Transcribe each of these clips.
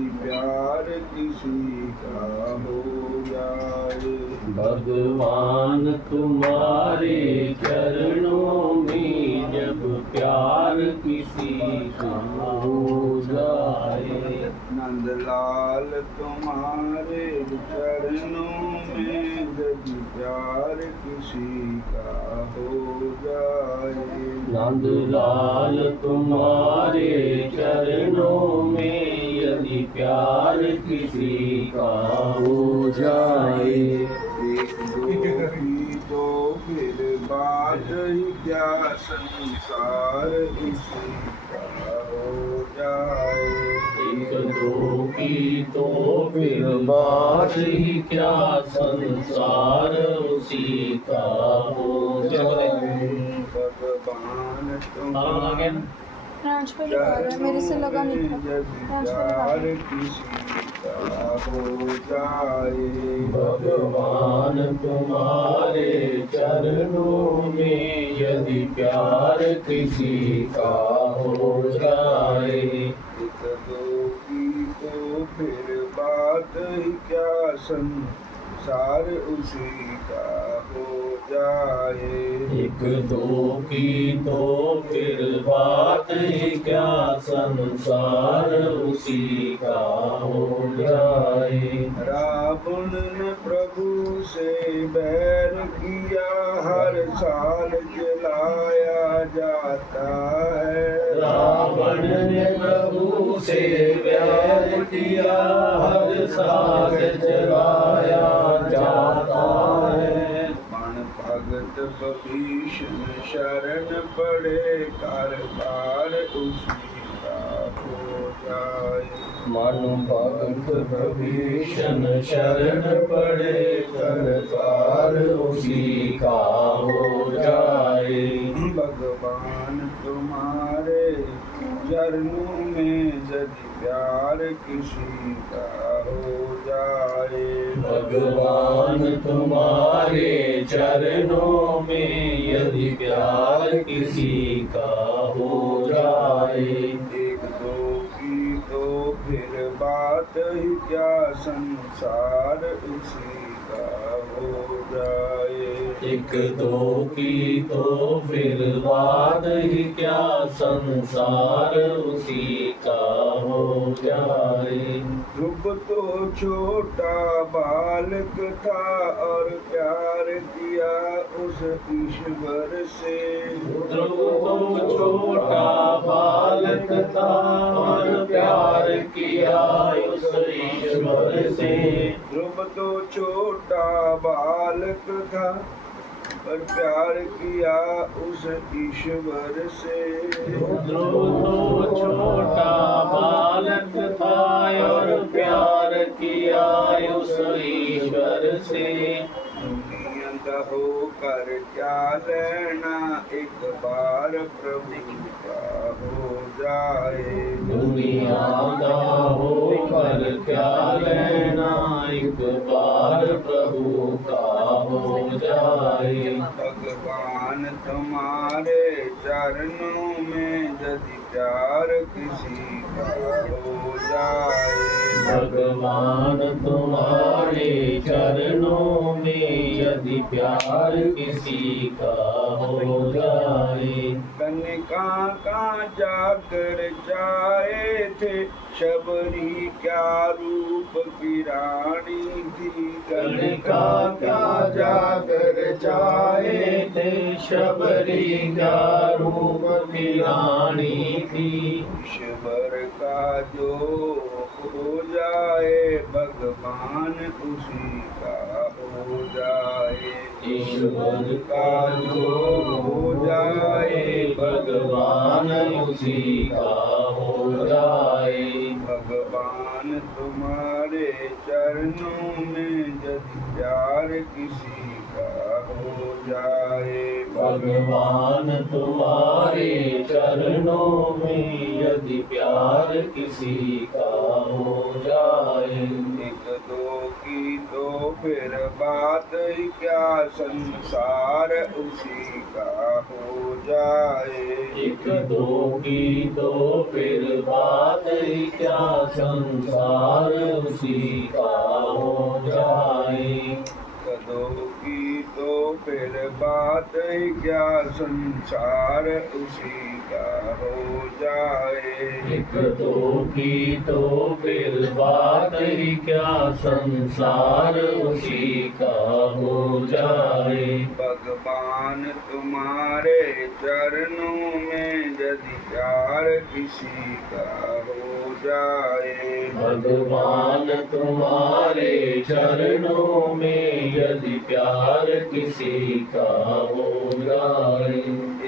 यदि प्यार किसी का हो जाए। भगवान तुम्हारे चरणों में जब प्यार किसी का हो जाए। नंदलाल तुम्हारे चरणों में यदि प्यार किसी का हो जाए। नंदलाल तुम्हारे चरणों में यदि प्यार किसी का हो जाए। एक दो की तो फिर बात ही क्या, संसार इसी का हो जाए। एक दो की तो फिर बात ही क्या, संसार उसी का हो जाए। भगवान तुम्हारे ट्रांसफर लिखा रहा है, मेरे से लगा नहीं था। प्यार किसी का हो जाए। भगवान तुम्हारे चरणों में यदि प्यार किसी का हो जाए। एक दो की तो फिर बात ही क्या, संसार उसी का हो जाए। एक दो की तो फिर बात ही क्या, संसार उसी का हो जाए। रावण ने प्रभु से बैर किया, हर साल जलाया जाता है। रावण ने प्रभु से बैर किया, हर साल जलाया जाता है। मन भगत विभीषण शरण पड़े, कारबार उसी का हो जाए। मन भगत विभीषण शरण पड़े, कारबार उसी का हो जाए। भगवान तुम्हारे चरणों में यदि प्यार किसी का हो जाए। भगवान तुम्हारे चरणों में यदि प्यार किसी का हो जाए। एक दो की तो फिर बात ही क्या, संसार उसी का हो जाए। एक दो की तो फिर बात ही क्या, संसार उसी का हो जाए। ध्रुव तो छोटा बालक था और प्यार किया उस ईश्वर से। ध्रुव तो छोटा बालक था और प्यार किया उस ईश्वर से। ध्रुव तो छोटा बालक था और प्यार किया उस ईश्वर से। ध्रुव तो छोटा बालक था और प्यार किया उस ईश्वर से। दुनिया का होकर क्या लेना, एक बार प्रभु का हो जाए। दुनिया का होकर क्या लेना, एक बार प्रभु का हो जाए। भगवान तुम्हारे चरणों में यदि प्यार किसी का हो जाए। भगवान तुम्हारे चरणों में यदि प्यार किसी का हो जाए। कनिका का जाकर जाए थे, शबरी क्या रूप की रानी थी। कनिका क्या जाकर जाए थे, शबरी क्या रूप की रानी थी। ईश्वर का जो हो जाए, भगवान उसी का हो जाए। ईश्वर का जो हो जाए, भगवान उसी का हो जाए। भगवान तुम्हारे चरणों में यदि प्यार किसी का हो जाए। भगवान तुम्हारे चरणों में यदि प्यार किसी का हो जाए, एक दो की तो फिर बात ही क्या, संसार उसी का हो जाए। एक दो की तो फिर बात ही क्या, संसार उसी का हो जाए। कदों की तो फिर बात ही क्या, संसार उसी का हो जाए। एक दो की तो फिर बात ही क्या, संसार उसी का हो जाए। भगवान तुम्हारे चरणों में यदि प्यार किसी का हो जाए, भगवान तुम्हारे चरणों में यदि प्यार किसी का हो जाए।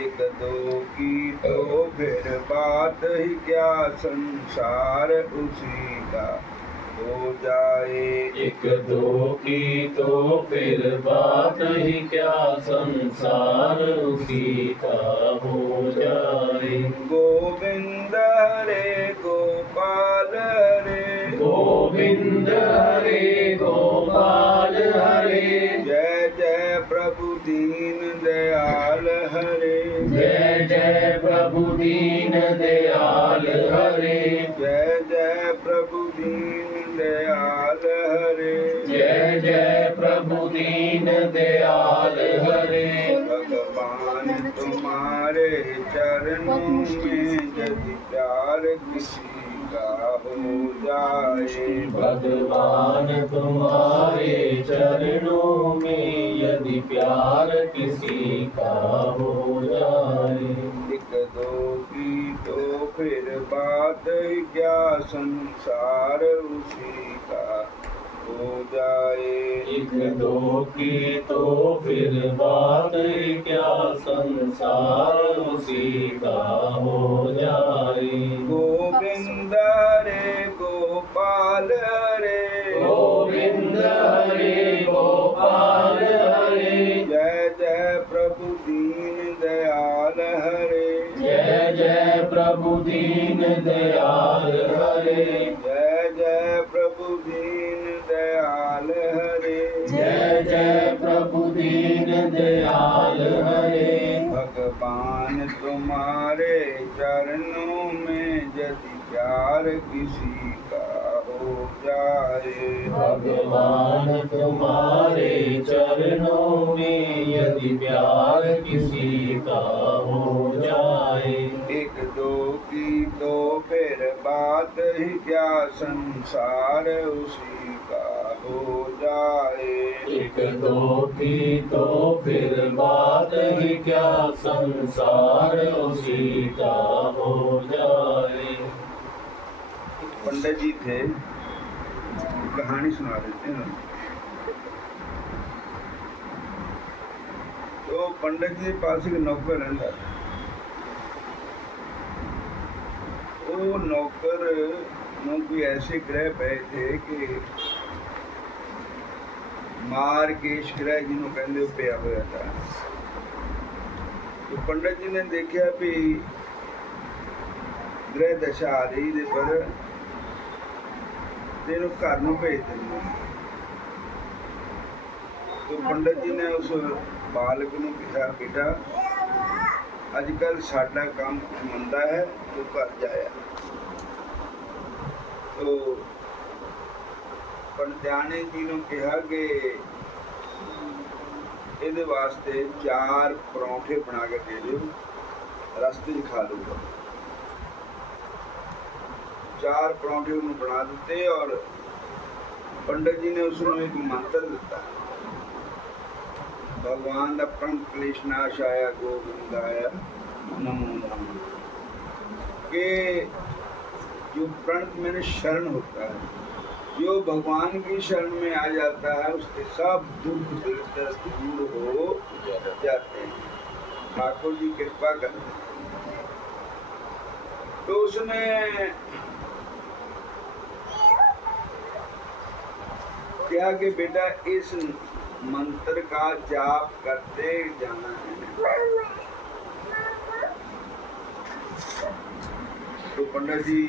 एक दो की तो फिर बात ही क्या, संसार उसी का हो जाए। एक दो की तो फिर बात ही क्या, संसार उसी का हो जाए। गोविंद हरे गोपाल हरे, गोविंद हरे गोपाल हरे, जय जय प्रभु दीन दयाल हरे, जय जय प्रभु दीन दयाल हरे, जय जय प्रभु दीन दयाल हरे, जय जय प्रभु दीन दयाल हरे। भगवान तुम्हारे चरणों में यदि प्यार किसी का हो जाए, भगवान तुम्हारे चरणों में यदि प्यार किसी का हो जाए। एक दो की तो फिर बात ही क्या, संसार उसी का हो जाए। एक दो की तो फिर बात ही क्या, संसार उसी का हो जाए। गोविंद हरे गोपाल हरे, गोविंद हरे गोपाल हरे, जय जय प्रभु दीन दयाल हरे, जय जय प्रभु दीन दयाल हरे, जय जय प्रभु दीन दयाल हरे, जय जय प्रभु दीन दयाल हरे। भगवान तुम्हारे चरणों में यदि प्यार किसी का हो जाए, भगवान तुम्हारे चरणों में यदि प्यार किसी का हो जाए। एक दो की तो फिर बात ही क्या, संसार उसी का हो जाए। एक दो की तो फिर बात ही क्या, संसार उसी का हो जाए। पंडित जी थे, कहानी सुना देते हैं। तो पंडित जी के पास एक नौकर रहता था। वो नौकर कोई ऐसे ग्रह पे थे कि मार केश ग्रह जिन्हों कहते पिया हुआ था। तो पंडित जी ने देखा भी ग्रह दशा आ रही है पर तेन घर में भेज देंगे। तो पंडित जी ने उस बालक को कहा, बेटा अजकल साडा काम मंदा है, तो घर जाया। तो पंडिताने जी ने कहा कि ਇਹਦੇ वास्ते 4 परौंठे बना के दे दो, रास्ते खा लूँगा। 4 परौंठे उन्होंने बना दिते और पंडित जी ने उसको एक मंत्र दिता, भगवान का प्रण क्लेश नाश आया गोविंद आया नमो नमः, के जो प्रण मैंने शरण होता है, जो भगवान की शरण में आ जाता है उसके सब दुख दर्द दूर हो जाते हैं। ठाकुर जी कृपा करते हैं। तो उसने क्या कि बेटा इस मंत्र का जाप करते जाना है। तो पंडित जी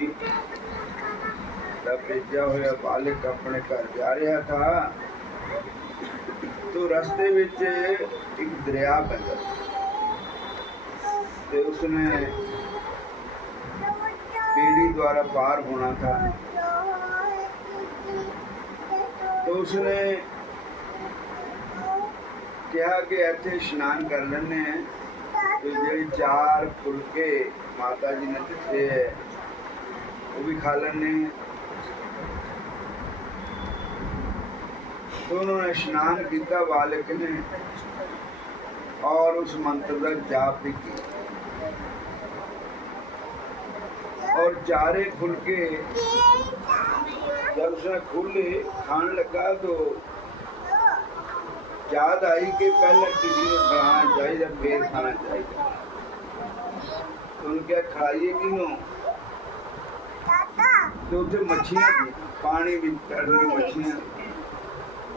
का भेजा हुआ बालक अपने घर जा रहा था, तो रास्ते विच एक दरिया पैदा, तो उसने बेड़ी द्वारा पार होना था। तो उसने कहा कि इत्थे इशनान कर लेने हैं, तो जी 4 फुलके माता जी ने दिते है वो भी खा लेने हैं। तो उन्होंने इशनान किया बालक ने, और उस मंत्र का जाप भी किया, और 4 फुलके जब उसने खुले खाने लगा तो याद आई कि पहले किसी ने बनाना चाहिए फिर खाना चाहिए। तो उनके खाइए किनों, तो उसे मच्छियाँ थी, पानी भी करनी मच्छियाँ,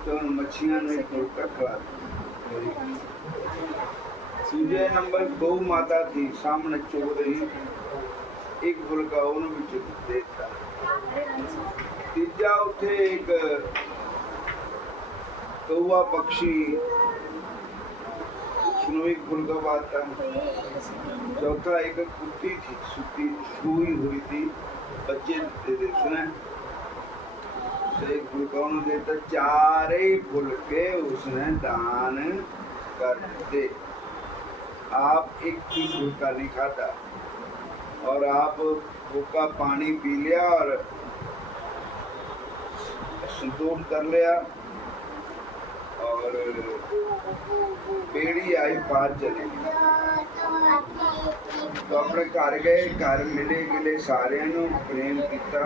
तो उन मच्छियाँ ने फुलका खा दिया। दूजे नंबर 2 माता थी सामने चो रही, एक फुलका उन्होंने भी देता। तीजा उठे एक कौवा पक्षी, उसने एक फुलका पाता। चौथा एक कुत्ती थी, सूई हुई थी, बच्चे देते उसने, तो एक फुलका उन्होंने देता। 4 फुलके उसने दान कर दिए। आप एक भी फुलका नहीं खाता, और आप फुलका पानी पी लिया और संतोष कर लिया, और बेड़ी आई पार चली गई। तो अपने घर गए, घर मिले गिले सारे प्रेम किया।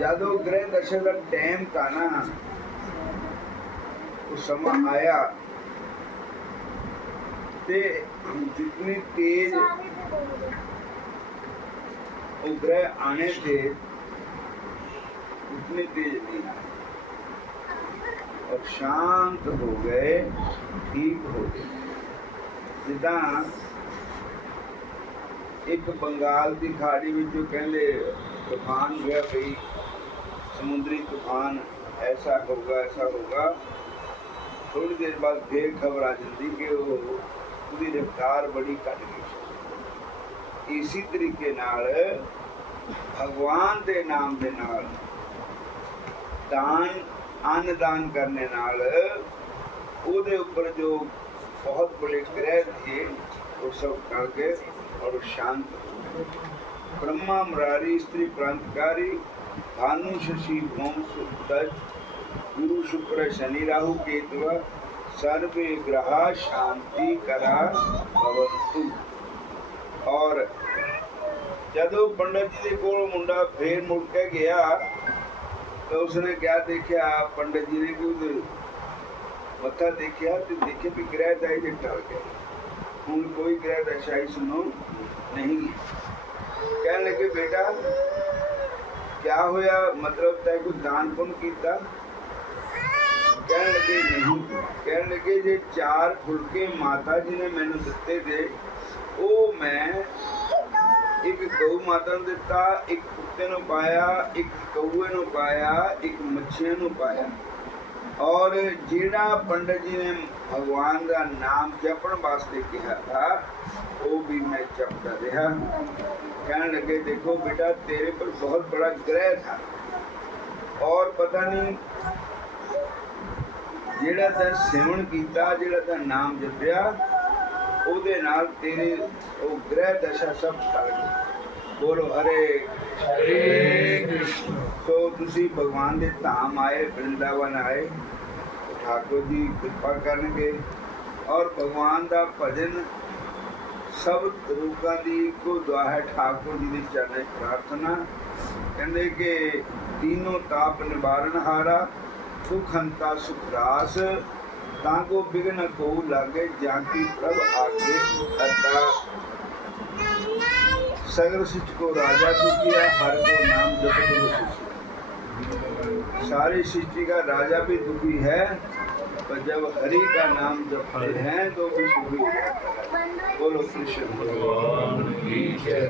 जदों ग्रह दशा का टाइम था ना, उस समय आया, ते जितनी तेज ग्रह आने थे उतनी तेज नहीं आए, और शांत हो गए, ठीक हो गए। जिदा एक बंगाल की खाड़ी में जो कहते तूफान गया भाई, समुद्री तूफान ऐसा होगा ऐसा होगा, थोड़ी देर बाद फिर खबर आ जाती कि उसकी रफ्तार बड़ी घट गई। इसी तरीके नाल भगवान के नाम के नाल दान अन्न दान करने नाल ਉਹਦੇ ऊपर जो बहुत बड़े ग्रह थे वो सब टल गए और शांत हो गए। ब्रह्मा मुरारी स्त्री क्रांतिकारी भानु शशि भौम सुदज गुरु शुक्र शनि राहु केतु सर्वे ग्रहा शांति करा भवन्तु। और जदों पंडित जी को मुंडा फिर मुड़ के गया तो उसने क्या देखा, पंडित जी ने कि मत्था देखा तो देखे भी ग्रह दशाई से टल गए, हूँ कोई ग्रह दशाई सुनो नहीं है। कहने लगे बेटा क्या होया, मतलब तय कोई दान पुण्य किया? कहने लगे नहीं। कहने लगे जे 4 फुलके माता जी ने मैनू दिते थे, वो मैं एक गौ माता ने दिता, एक कुत्ते नूं पाया, एक कौए नूं पाया, एक मच्छियां नूं पाया। और जिहड़ा पंडित जी ने भगवान का नाम जपण वास्ते कहा था वो भी मैं जपता रहा। कहने लगे देखो बेटा तेरे पर बहुत बड़ा ग्रह था, और पता नहीं जिहड़ा ता सेवन किया, जिहड़ा ता नाम जपया, ਉਹਦੇ ਨਾਲ तेरे वो ग्रह दशा सब टल गई। बोलो हरे कृष्ण। तो तुसी भगवान दे धाम आए, वृंदावन आए, ठाकुर जी कृपा करनगे, और भगवान का भजन सब रूपों की को दुआ है। ठाकुर जी के चरण प्रार्थना कहते कि तीनों ताप निवारण हारा, सुख हंता सुख रास, ताको बिघन को लागे, जाकी प्रभ आगे अरदास। सगर सिच को राजा को किया, हर को नाम जपत हो। सारी सृष्टि का राजा भी दुखी है, पर जब हरि का नाम जपते हैं तो भी सुखी हो जाता है। बोलो कृष्ण भगवान की जय।